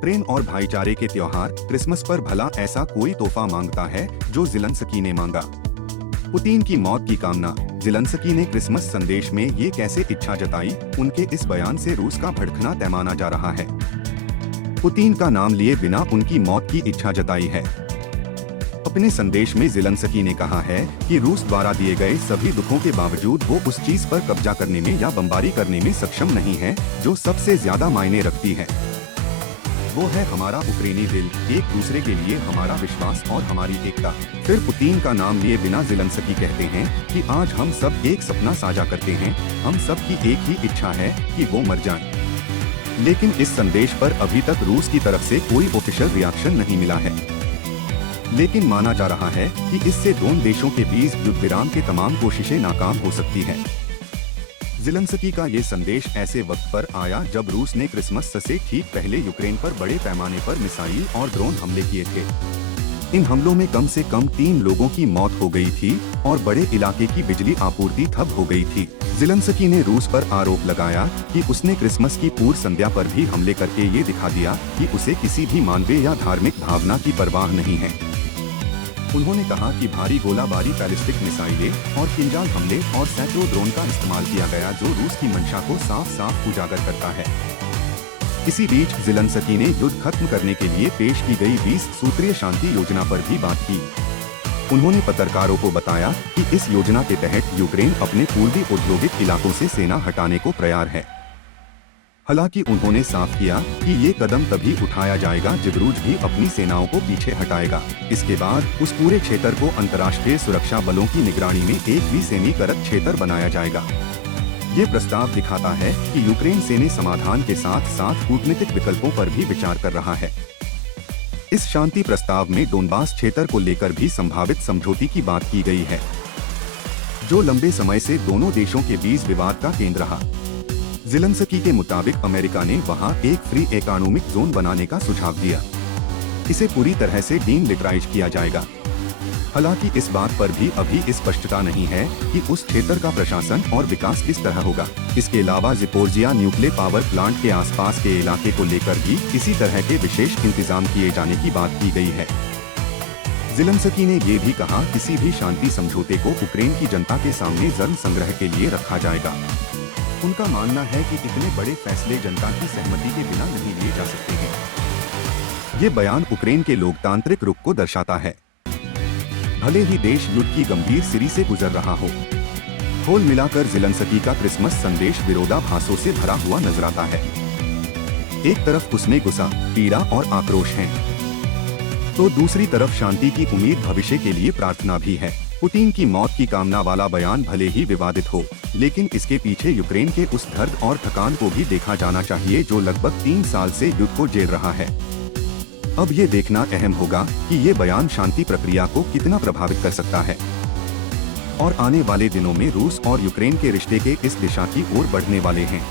प्रेम और भाईचारे के त्योहार क्रिसमस पर भला ऐसा कोई तोहफा मांगता है जो ज़ेलेंस्की ने मांगा। पुतिन की मौत की कामना। ज़ेलेंस्की ने क्रिसमस संदेश में ये कैसे इच्छा जताई, उनके इस बयान से रूस का भड़कना तय माना जा रहा है। पुतिन का नाम लिए बिना उनकी मौत की इच्छा जताई है। अपने संदेश में ज़ेलेंस्की ने कहा है कि रूस द्वारा दिए गए सभी दुखों के बावजूद वो उस चीज पर कब्जा करने में या बमबारी करने में सक्षम नहीं है जो सबसे ज्यादा मायने रखती है। वो है हमारा उक्रेनी दिल, एक दूसरे के लिए हमारा विश्वास और हमारी एकता। फिर पुतिन का नाम लिए बिना ज़ेलेंस्की कहते हैं कि आज हम सब एक सपना साझा करते हैं, हम सब की एक ही इच्छा है कि वो मर जाएं। लेकिन इस संदेश पर अभी तक रूस की तरफ से कोई ऑफिशियल रिएक्शन नहीं मिला है। लेकिन माना जा रहा है कि इससे दोनों देशों के बीच युद्ध विराम के तमाम कोशिशें नाकाम हो सकती है। ज़ेलेंस्की का ये संदेश ऐसे वक्त पर आया जब रूस ने क्रिसमस से ठीक पहले यूक्रेन पर बड़े पैमाने पर मिसाइल और ड्रोन हमले किए थे। इन हमलों में कम से कम 3 लोगों की मौत हो गई थी और बड़े इलाके की बिजली आपूर्ति ठप हो गई थी। ज़ेलेंस्की ने रूस पर आरोप लगाया कि उसने क्रिसमस की पूर्व संध्या पर भी हमले करके ये दिखा दिया कि उसे किसी भी मानवीय या धार्मिक भावना की परवाह नहीं है। उन्होंने कहा कि भारी गोलाबारी, बैलिस्टिक मिसाइलें और किंजाल हमले और सैकड़ों ड्रोन का इस्तेमाल किया गया जो रूस की मंशा को साफ साफ उजागर करता है। इसी बीच ज़ेलेंस्की ने युद्ध खत्म करने के लिए पेश की गई 20 सूत्रीय शांति योजना पर भी बात की। उन्होंने पत्रकारों को बताया कि इस योजना के तहत यूक्रेन अपने पूर्वी औद्योगिक इलाकों से सेना हटाने को तैयार है। हालांकि उन्होंने साफ किया कि ये कदम तभी उठाया जाएगा जब रूस भी अपनी सेनाओं को पीछे हटाएगा। इसके बाद उस पूरे क्षेत्र को अंतर्राष्ट्रीय सुरक्षा बलों की निगरानी में एक विसैनिककृत क्षेत्र बनाया जाएगा। ये प्रस्ताव दिखाता है कि यूक्रेन सेना समाधान के साथ साथ कूटनीतिक विकल्पों पर भी विचार कर रहा है। इस शांति प्रस्ताव में डोनबास क्षेत्र को लेकर भी संभावित समझौते की बात की गई है, जो लंबे समय से दोनों देशों के बीच विवाद का केंद्र रहा। ज़ेलेंस्की के मुताबिक अमेरिका ने वहां एक फ्री इकोनॉमिक जोन बनाने का सुझाव दिया। इसे पूरी तरह से डीमिलिटराइज किया जाएगा। हालांकि इस बात पर भी अभी स्पष्टता नहीं है कि उस क्षेत्र का प्रशासन और विकास किस तरह होगा। इसके अलावा ज़पोरिज़िया न्यूक्लियर पावर प्लांट के आसपास के इलाके को लेकर भी इसी तरह के विशेष इंतजाम किए जाने की बात की गई है। ज़ेलेंस्की ने ये भी कहा किसी भी शांति समझौते को यूक्रेन की जनता के सामने जन संग्रह के लिए रखा जाएगा। उनका मानना है कि इतने बड़े फैसले जनता की सहमति के बिना नहीं लिए जा सकते हैं। ये बयान यूक्रेन के लोकतांत्रिक रुख को दर्शाता है। भले ही देश युद्ध की गंभीर स्थिति से गुजर रहा हो, कुल मिलाकर ज़ेलेंस्की का क्रिसमस संदेश विरोधाभासों से भरा हुआ नजर आता है। एक तरफ उसमें गुस्सा, पीड़ा और आक्रोश है, तो दूसरी तरफ शांति की उम्मीद, भविष्य के लिए प्रार्थना भी है। पुतिन की मौत की कामना वाला बयान भले ही विवादित हो, लेकिन इसके पीछे यूक्रेन के उस दर्द और थकान को भी देखा जाना चाहिए जो लगभग 3 साल से युद्ध को झेल रहा है। अब ये देखना अहम होगा कि ये बयान शांति प्रक्रिया को कितना प्रभावित कर सकता है और आने वाले दिनों में रूस और यूक्रेन के रिश्ते के इस दिशा की ओर बढ़ने वाले हैं।